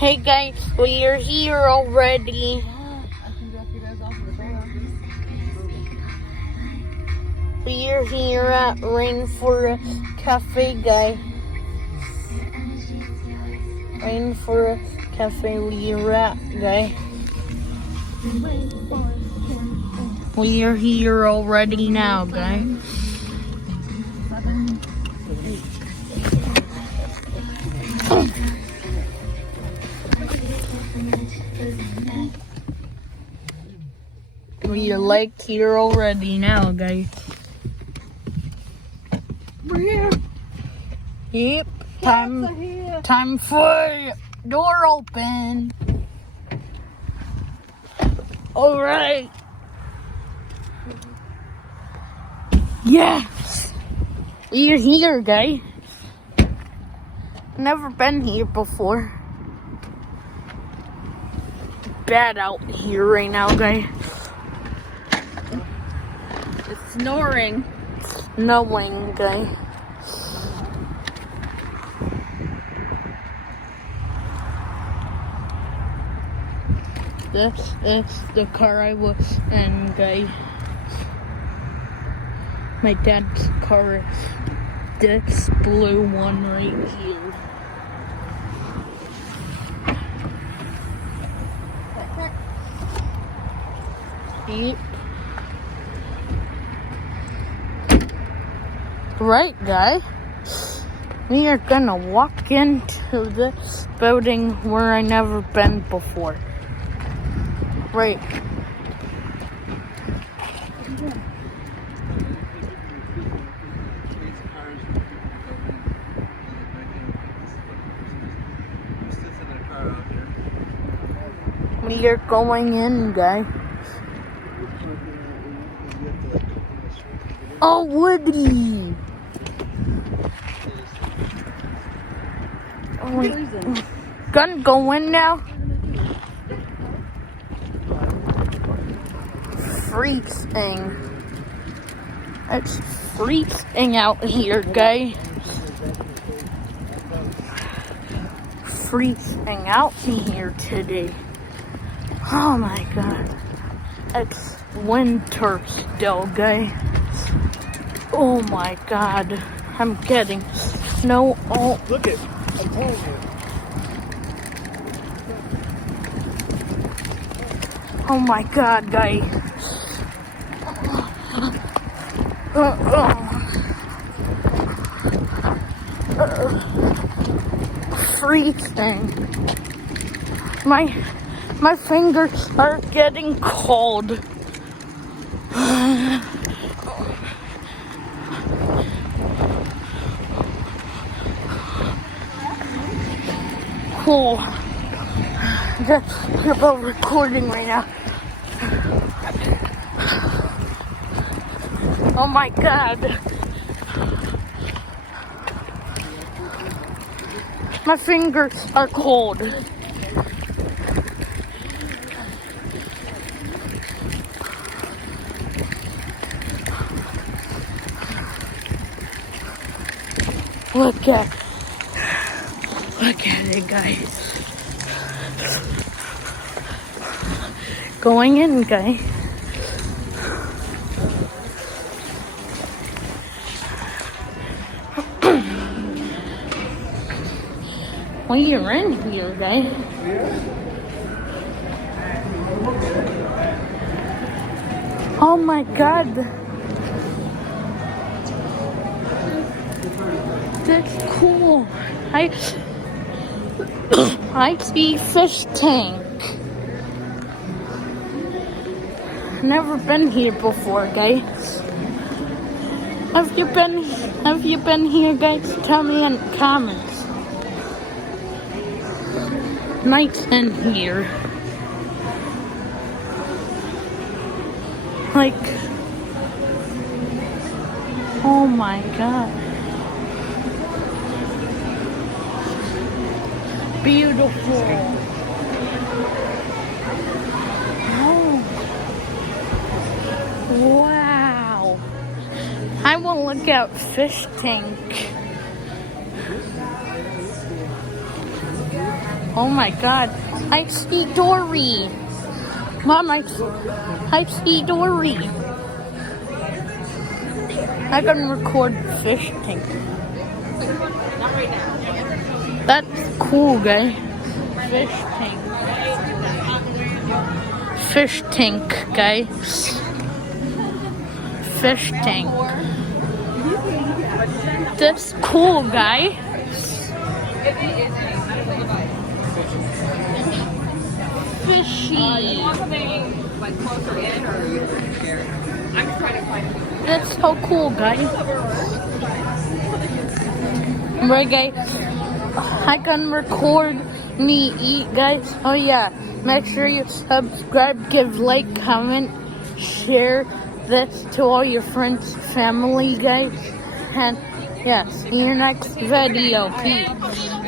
Hey guys, we are here already. We are here at Rainforest Cafe, guys. Rainforest Cafe, we are at, guys. We are here already now, guys. We are like here already now, guys. We're here. Yep. Time for door open. All right. Yes. We are here, guys. Never been here before. Bad out here right now, guys. It's snoring. Snowing, guys. That's the car I was in, guys. My dad's car. This blue one right here. Yep. Right, guys. We are gonna walk into this building where I never been before. Right. We are going in, guys. Oh, Woody! Gonna go in now? Freezing. It's freezing out here, guys. Freezing out here today. Oh my god. It's winter still, guys. Oh my god. I'm getting snow all. Look it. I'm telling you. Oh my god, guys. Freezing. My fingers are getting cold. Cool. Just about recording right now. Oh my god. My fingers are cold. Look at it, guys. Going in, guys. We are in here, guys. Oh my god. That's cool. I see fish tank. Never been here before, guys. Have you been here, guys? Tell me in the comments. Nice in here. Like, oh my god. Beautiful. Oh. Wow. I want to look at fish tank. Oh my god. I see Dory. Mom, I see Dory. I can record fish tank. Not right now. That's cool, guy. Fish tank. Fish tank, guys. Fish tank. That's cool, guy. Fishy. Like closer in, or I'm just trying to find. That's so cool, guys. Right, guys. I can record me eat, guys. Oh yeah. Make sure you subscribe, give like, comment, share this to all your friends, family, guys. And yeah, see you next video. Peace.